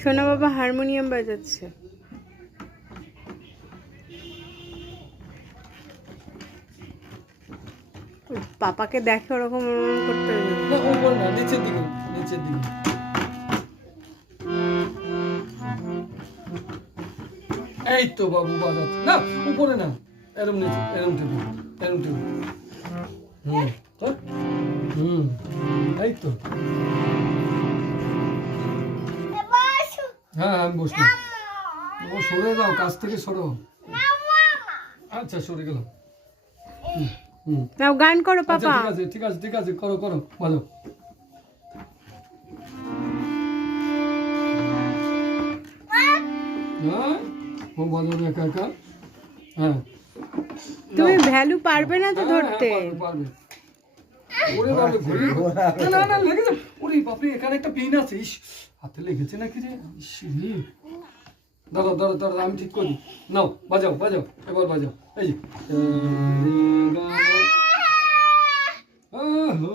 সোনা বাবা হারমোনিয়াম বাজাচ্ছে। পাপাকে দেখে ওরকম ওরকম করতে হবে না উপর না, নিচের দিকে, নিচের দিকে। এই তো বাবু বাজাচ্ছে। না উপরে না, এরম নিচে, এরম টেপে, এরম টেপে। তো এই তো। হ্যাঁ আমি বসলাম। ও সরে যাও, কাছ থেকে সরো। আচ্ছা সরে গেলাম। নাও গান করো আচ্ছা পাপা। ঠিক আছে ঠিক আছে ঠিক আছে, করো করো, বাজাও। হ্যাঁ ও বাজাবে একা একা। হ্যাঁ তুমি ভ্যালু পারবে না তো হ্যাঁ, ধরতে। পারবে, পারবে। ওরে বাবা, ঘুরে ঘুরে। না না লেগেছে। ওরে বাপরে, এখানে একটা পেন আছে। ইস, হাতে লেগেছে নাকি রে? ইস রে। দাঁড়াও দাঁড়াও দাঁড়াও, আমি ঠিক করি। নাও বাজাও বাজাও, এবার বাজাও। এই যে রে গা মা। আহো